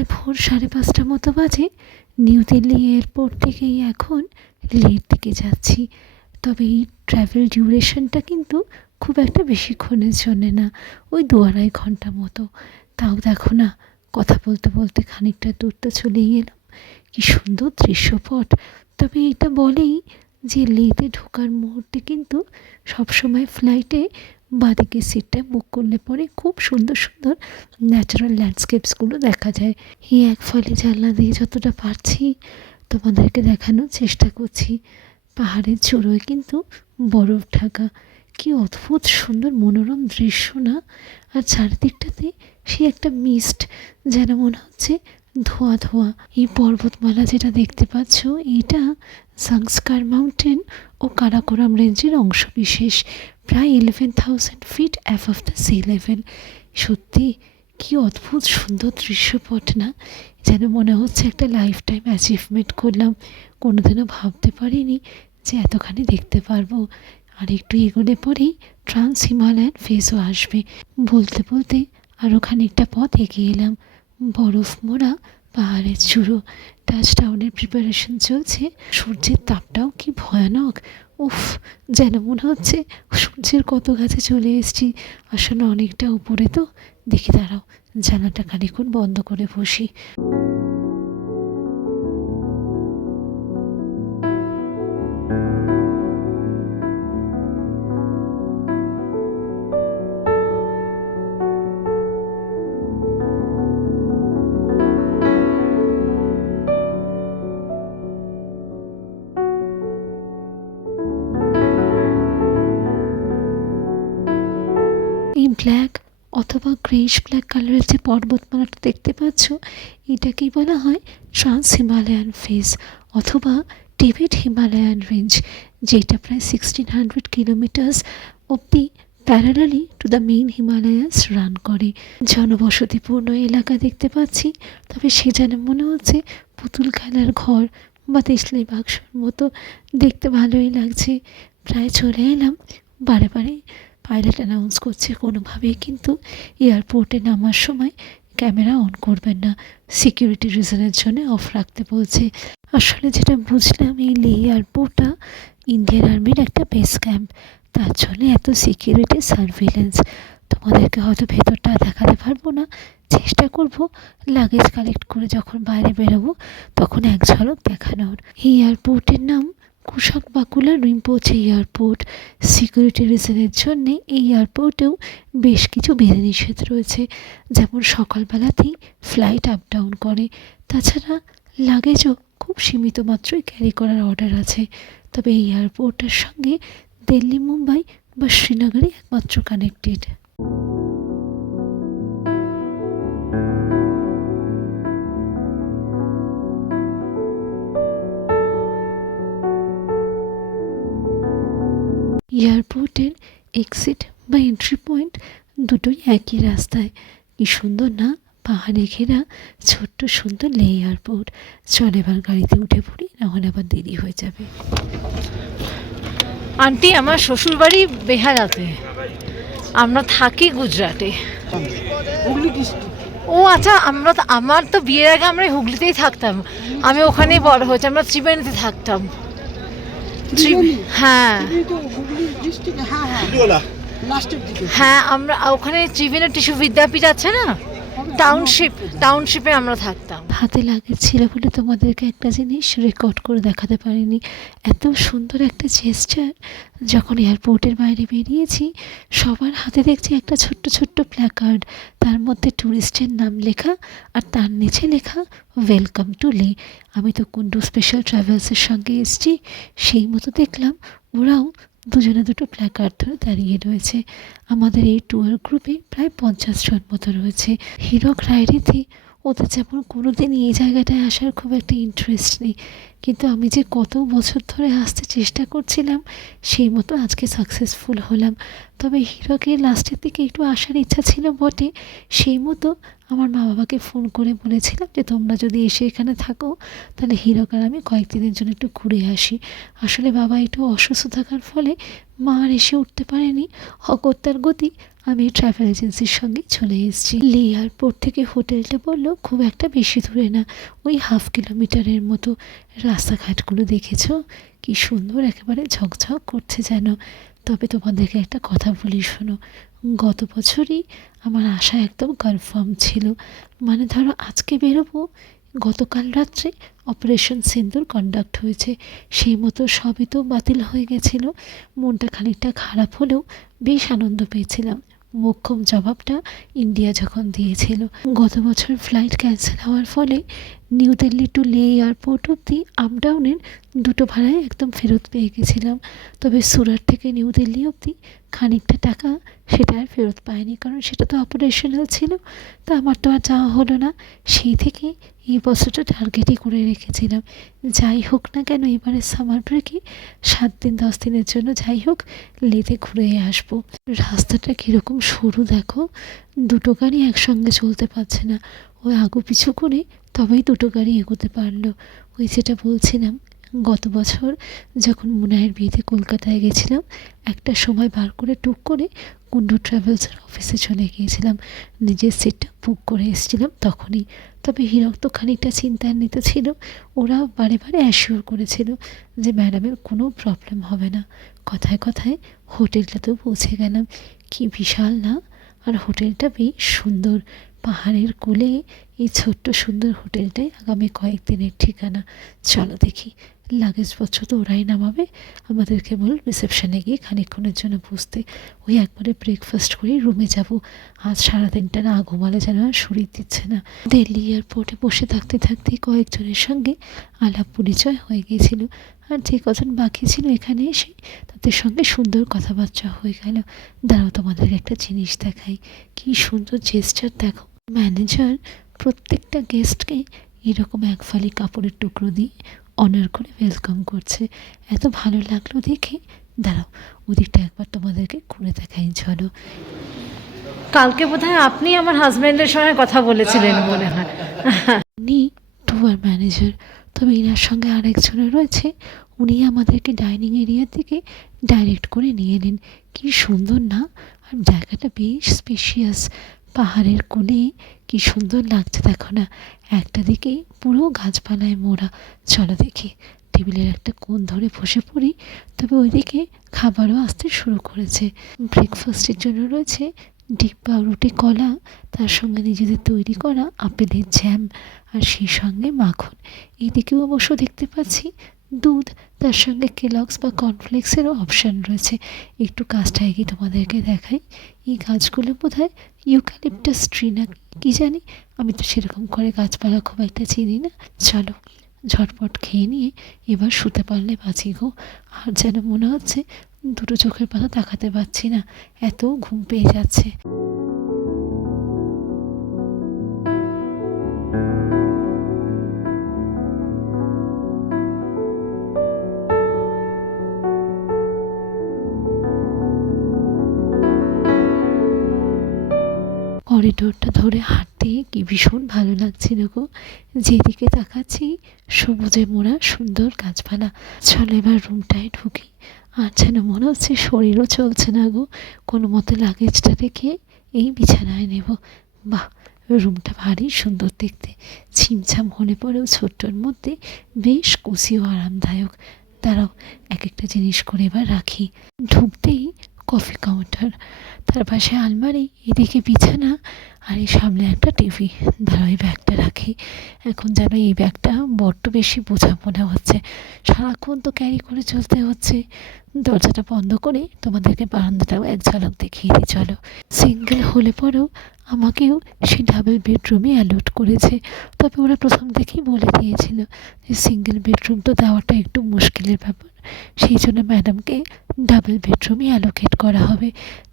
প্রায় ভোর 5:30 মতো বাজে। নিউ দিল্লি এয়ারপোর্ট থেকেই এখন লেহর দিকে যাচ্ছি। তবে এই ট্রাভেল ডিউরেশনটা কিন্তু খুব একটা বেশিক্ষণের জন্যে না, ওই 2-2.5 ঘন্টা মতো। তাও দেখো না, কথা বলতে বলতে খানিকটা দূর তো চলেই এলাম। কি সুন্দর দৃশ্যপট। তবে এটা বলেই যে লেহতে ঢোকার মুহূর্তে কিন্তু সবসময় ফ্লাইটে বাঁদিকে সিটটা বুক করলে পরে খুব সুন্দর সুন্দর ন্যাচারাল ল্যান্ডস্কেপসগুলো দেখা যায়। এই এক ফলে জানলা দিয়ে যতটা পারছি তোমাদেরকে দেখানোর চেষ্টা করছি। পাহাড়ের চূড়োয় কিন্তু বরফ ঢাকা, কি অদ্ভুত সুন্দর মনোরম দৃশ্য না। আর চারিদিকটাতে সে একটা মিস্ট, যেন মনে হচ্ছে ধোঁয়া ধোঁয়া। এই পর্বতমালা যেটা দেখতে পাচ্ছ, এটা সংস্কার মাউন্টেন ও কারাকোরাম রেঞ্জের অংশ বিশেষ, প্রায় 11,000 feet above the sea level. সত্যি কি অদ্ভুত সুন্দর দৃশ্যপট না, যেন মনে হচ্ছে একটা লাইফ টাইম অ্যাচিভমেন্ট করলাম। কোনোদিনও ভাবতে পারিনি যে এতখানি দেখতে পারবো। আর একটু এগোলে পরেই ট্রান্স হিমালয়ান ফেজও আসবে। বলতে বলতে আরও খানিকটা পথ এগিয়ে এলাম। বরফ মোড়া পাহাড়ের চূড়ো, টাচডাউনের প্রিপারেশন চলছে। সূর্যের তাপটাও কি ভয়ানক। উফ, যেন মনে হচ্ছে সূর্যের কত কাছে চলে এসেছি। আসলে অনেকটা উপরে তো। দেখি দাঁড়াও, জানালাটা খানিকক্ষণ বন্ধ করে বসি। এই ব্ল্যাক অথবা গ্রেইশ ব্ল্যাক কালারের যে পর্বতমালাটা দেখতে পাচ্ছ, এটাকেই বলা হয় ট্রান্স হিমালয়ান ফেজ অথবা টিবেট হিমালয়ান রেঞ্জ, যেটা প্রায় 1600 কিলোমিটার্স অব্দি parallelly to the main Himalayas run করে। জনবসতিপূর্ণ এলাকা দেখতে পাচ্ছি, তবে সে যেন মনে হচ্ছে পুতুল খেলার ঘর বা দেশলাই বাক্সর মতো। দেখতে ভালোই লাগছে। প্রায় চলে এলাম। বারে বারে পাইলট অ্যানাউন্স করছে কোনোভাবেই কিন্তু এয়ারপোর্টে নামার সময় ক্যামেরা অন করবেন না, সিকিউরিটি রিজনের জন্য অফ রাখতে বলছে। আসলে যেটা বুঝলাম, এই লে এয়ারপোর্টটা ইন্ডিয়ান আর্মির একটা বেস ক্যাম্প, তার জন্য এত সিকিউরিটি সার্ভিলেন্স। তোমাদেরকে হয়তো ভেতরটা দেখাতে পারবো না, চেষ্টা করব লাগেজ কালেক্ট করে যখন বাইরে বেরোবো তখন এক ঝলক দেখানোর। এই এয়ারপোর্টের নাম কুশক বাকুলা রিম্পোচে এয়ারপোর্ট। সিকিউরিটি রিজনের জন্যে এই এয়ারপোর্টেও বেশ কিছু বিধিনিষেধ রয়েছে, যেমন সকালবেলাতেই ফ্লাইট আপ ডাউন করে। তাছাড়া লাগেজও খুব সীমিত মাত্রই ক্যারি করার অর্ডার আছে। তবে এই এয়ারপোর্টের সঙ্গে দিল্লি, মুম্বাই বা শ্রীনগরই একমাত্র কানেক্টেড। এয়ারপোর্টের এক্সিট বা এন্ট্রি পয়েন্ট দুটোই একই রাস্তায়। কি সুন্দর না, পাহাড়ে ঘেরা ছোট্ট সুন্দর লে এয়ারপোর্ট। চল এবার গাড়িতে উঠে পড়ি, নাহলে আবার দেরি হয়ে যাবে। আন্টি, আমার শ্বশুরবাড়ি বেহালাতে, আমরা থাকি গুজরাটে। ও আচ্ছা, আমার তো বিয়ের আগে আমরা হুগলিতেই থাকতাম। আমি ওখানেই বড় হয়েছি, আমরা ত্রিবেণীতে থাকতাম। হ্যাঁ হ্যাঁ, আমরা ওখানে ত্রিবেণী টিস্যু বিদ্যাপীঠ আছে না, টাউনশিপে আমরা থাকতাম। হাতে লাগেজ ছিল বলে তোমাদেরকে একটা জিনিস রেকর্ড করে দেখাতে পারিনি। এত সুন্দর একটা জেস্চার। যখন এয়ারপোর্টের বাইরে বেরিয়েছি, সবার হাতে দেখছি একটা ছোট্ট ছোট্ট প্ল্যাকার্ড, তার মধ্যে ট্যুরিস্টের নাম লেখা আর তার নিচে লেখা ওয়েলকাম টু লে। আমি তো কুন্ডু স্পেশাল ট্রাভেলসের সঙ্গে এসেছি, সেই মতো দেখলাম ওরাও দুজনে দুটো প্ল্যাকার্ড ধরে দাঁড়িয়ে রয়েছে। আমাদের এই ট্যুর গ্রুপে প্রায় 50 জন মতো রয়েছে। হীরক রায়রিতে ওদের যেমন কোনোদিন এই জায়গাটায় আসার খুব একটা ইন্টারেস্ট নেই, কিন্তু আমি যে কত বছর ধরে আসতে চেষ্টা করছিলাম, সেই মতো আজকে সাকসেসফুল হলাম। তবে হীরকের লাস্টের দিকে একটু আসার ইচ্ছা ছিল বটে, সেই মতো আমার মা বাবাকে ফোন করে বলেছিলাম যে তোমরা যদি এসে এখানে থাকো তাহলে হীরক আর আমি কয়েকদিনের জন্য একটু ঘুরে আসি। আসলে বাবা একটু অসুস্থ থাকার ফলে মা আর এসে উঠতে পারেনি। অগত্যার গতি আমি ট্রাভেল এজেন্সির সঙ্গে চলে এসেছি। লে এয়ারপোর্ট থেকে হোটেলটা বললো খুব একটা বেশি দূরে না, ওই 1/2 কিলোমিটারের মতো। রাস্তাঘাটগুলো দেখেছো কি সুন্দর, একেবারে ঝকঝক করছে যেন। তবে তোমাদেরকে একটা কথা বলি শোনো, গত বছরই আমার আশা একদম কনফার্ম ছিল। মানে ধরো আজকে বেরোবো, গতকাল রাত্রে অপারেশন সিন্দুর কন্ডাক্ট হয়েছে, সেই মতো সবই তো বাতিল হয়ে গেছিলো। মনটা খানিকটা খারাপ হলেও বেশ আনন্দ পেয়েছিলাম মোক্ষম জবাবটা ইন্ডিয়া যখন দিয়েছিল। গত বছর ফ্লাইট ক্যান্সেল হওয়ার ফলে নিউ দিল্লি টু লে এয়ারপোর্ট অবধি আপ ডাউনের দুটো ভাড়ায় একদম ফেরত পেয়ে গেছিলাম। তবে সুরাট থেকে নিউ দিল্লি অবধি খানিকটা টাকা সেটা আর ফেরত পাইনি, কারণ সেটা তো অপারেশনাল ছিল। তা আমার তো আর যাওয়া হলো না। সেই থেকে এই বছরটা টার্গেটই করে রেখেছিলাম, যাই হোক না কেন এবারে সামার ব্রেকে 7 দিন 10 দিনের জন্য যাই হোক লেতে ঘুরে আসবো। রাস্তাটা কীরকম সরু দেখো, দুটো গাড়ি একসঙ্গে চলতে পারছে না, ওই আগু পিছু করে তবেই দুটো গাড়ি এগোতে পারলো। ওই যেটা বলছিলাম, গত বছর যখন মুনায়ের বিয়েতে কলকাতায় গেছিলাম, একটা সময় বার করে টুক করে কুন্ডু ট্রাভেলসের অফিসে চলে গিয়েছিলাম, নিজের সিটটা বুক করে এসেছিলাম তখনই। তবে হীরক তো খানিকটা চিন্তান্বিত ছিল, ওরা বারে বারে অ্যাসিওর করেছিল যে ম্যাডামের কোনো প্রবলেম হবে না। কথায় কথায় হোটেলটাতেও পৌঁছে গেলাম, কি বিশাল না, আর হোটেলটা বেশ সুন্দর, পাহাড়ের কোলে এই ছোট্ট সুন্দর হোটেলটাই আগামী কয়েকদিনের ঠিকানা। চলো দেখি, লাগেজপত্র তো ওরাই নামাবে, আমাদের কেবল রিসেপশনে গিয়ে খানিকক্ষণের জন্য বসতে। ওই একবারে ব্রেকফাস্ট করেই রুমে যাব। আজ সারাদিনটা না ঘুমালে যেন আর শরীর দিচ্ছে না। দিল্লি এয়ারপোর্টে বসে থাকতে থাকতেই কয়েকজনের সঙ্গে আলাপ পরিচয় হয়ে গিয়েছিল, আর যে কজন বাকি ছিল এখানে এসে তাদের সঙ্গে সুন্দর কথাবার্তা হয়ে গেল। দাঁড়াও তোমাদেরকে একটা জিনিস দেখাই, কি সুন্দর জেস্টার দেখো। ম্যানেজার প্রত্যেকটা গেস্টকে এরকম এক ফালি কাপড়ের টুকরো দিয়ে অনার করে ওয়েলকাম করছে, এত ভালো লাগলো দেখে। দাঁড়াও ওদিকটা একবার তোমাদেরকে ঘুরে দেখাই, চলো। কালকে বোধহয় আপনি আমার হাজব্যান্ডের সঙ্গে কথা বলেছিলেন মনে হয়। উনি ট্যুর ম্যানেজার, তবে এনার সঙ্গে আরেকজনের রয়েছে, উনি আমাদেরকে ডাইনিং এরিয়ার দিকে ডাইরেক্ট করে নিয়ে এলেন। কি সুন্দর না, আর জায়গাটা বেশ স্পেশিয়াস, পাহাড়ের কোলে কি সুন্দর লাগছে দেখো না, একটা দিকেই পুরো গাছপালায় মোড়া। চলো দেখি, টেবিলের একটা কোণ ধরে বসে পড়ি। তবে ওইদিকে খাবারও আসতে শুরু করেছে। ব্রেকফাস্টের জন্য রয়েছে ডিম পাউরুটি, কলা, তার সঙ্গে নিজেদের তৈরি করা আপেলের জ্যাম, আর সেই সঙ্গে মাখন। এদিকেও অবশ্য দেখতে পাচ্ছি দুধ, তার সঙ্গে কেলগস বা কর্নফ্লেক্সেরও অপশান রয়েছে। একটু কাজটা এগিয়ে তোমাদেরকে দেখাই। এই গাছগুলো বোধহয় ইউক্যালিপটাস ট্রি না কি জানি, আমি তো সেরকম করে গাছপালা খুব একটা চিনি না। চলো ঝটপট খেয়ে নিয়ে এবার শুতে পারলে বাঁচি গো। আর যেন মনে হচ্ছে দুটো চোখের পাতা তাকাতে পারছি না, এত ঘুম পেয়ে যাচ্ছে। করিডোরটা ধরে হাঁটতে কি ভীষণ ভালো লাগছিল গো, যেদিকে তাকাচ্ছি সবুজে মোড়া সুন্দর গাছপালা। চলো এবার রুমটায় ঢুকি। আর যেন মনে হচ্ছে শরীরও চলছে না গো, কোনো মতে লাগেজটা রেখে এই বিছানায় নেব। বাহ, রুমটা ভারী সুন্দর দেখতে, ছিমছাম হলে পরেও ছোট্টর মধ্যে বেশ কুশি ও আরামদায়ক। দাঁড়াও এক একটা জিনিস করে এবার রাখি। ঢুকতেই কফি কাউন্টার, তার পাশে আলমারি, এদিকে বিছানা, আর এই সামনে একটা টিভি। দাঁড়াও এই ব্যাগটা রাখি, এখন যেন এই ব্যাগটা বড্ড বেশি বোঝা মনে হচ্ছে, সারাক্ষণ তো ক্যারি করে চলতে হচ্ছে। দরজাটা বন্ধ করে তোমাদেরকে বারান্দাটাও এক ঝলক দেখিয়ে দিই চলো। সিঙ্গেল হলে পরেও আমাকেও সেই ডাবল বেডরুমে অ্যালট করেছে। তবে ওরা প্রথম থেকেই বলে দিয়েছিল যে সিঙ্গেল বেডরুম তো দেওয়াটা একটু মুশকিলের ব্যাপার, সেই জন্য ম্যাডামকে ডাবল বেডরুমই অ্যালোকেট করা হবে।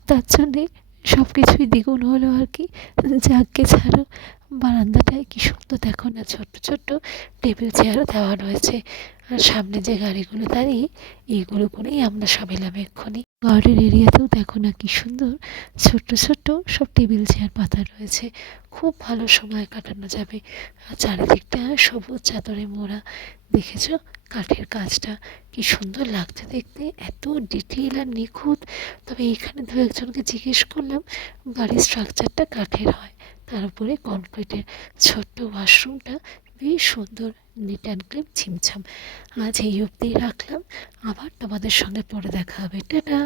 তার জন্যে সব কিছুই দ্বিগুণ হলো আর কি। যাকে ছাড়ো, বারান্দাটায় কি সুন্দর দেখো না, ছোট্ট ছোট্ট টেবিল চেয়ারও দেওয়া রয়েছে। আর সামনে যে গাড়িগুলো দাঁড়িয়ে, এইগুলো করেই আমরা সব এলাম এক্ষুনি। গার্ডেন এরিয়াতেও দেখো না কি সুন্দর ছোট্ট ছোট্ট সব টেবিল চেয়ার পাতা রয়েছে, খুব ভালো সময় কাটানো যাবে। আর চারিদিকটা সবুজ চাদরে মোড়া, দেখেছো কাঠের কাজটা কি সুন্দর লাগছে দেখতে, এত ডিটেল আর নিখুঁত। তবে এখানে দু একজনকে জিজ্ঞেস করলাম, বাড়ির স্ট্রাকচারটা কাঠের হয়, তার উপরে কনক্রিটের। ছোট্ট ওয়াশরুমটা বেশ সুন্দর, নিট অ্যান্ড ক্লিন, ছিমছাম। আজ এই অবধিই রাখলাম, আবার তোমাদের সঙ্গে পরে দেখা হবে, টাটা।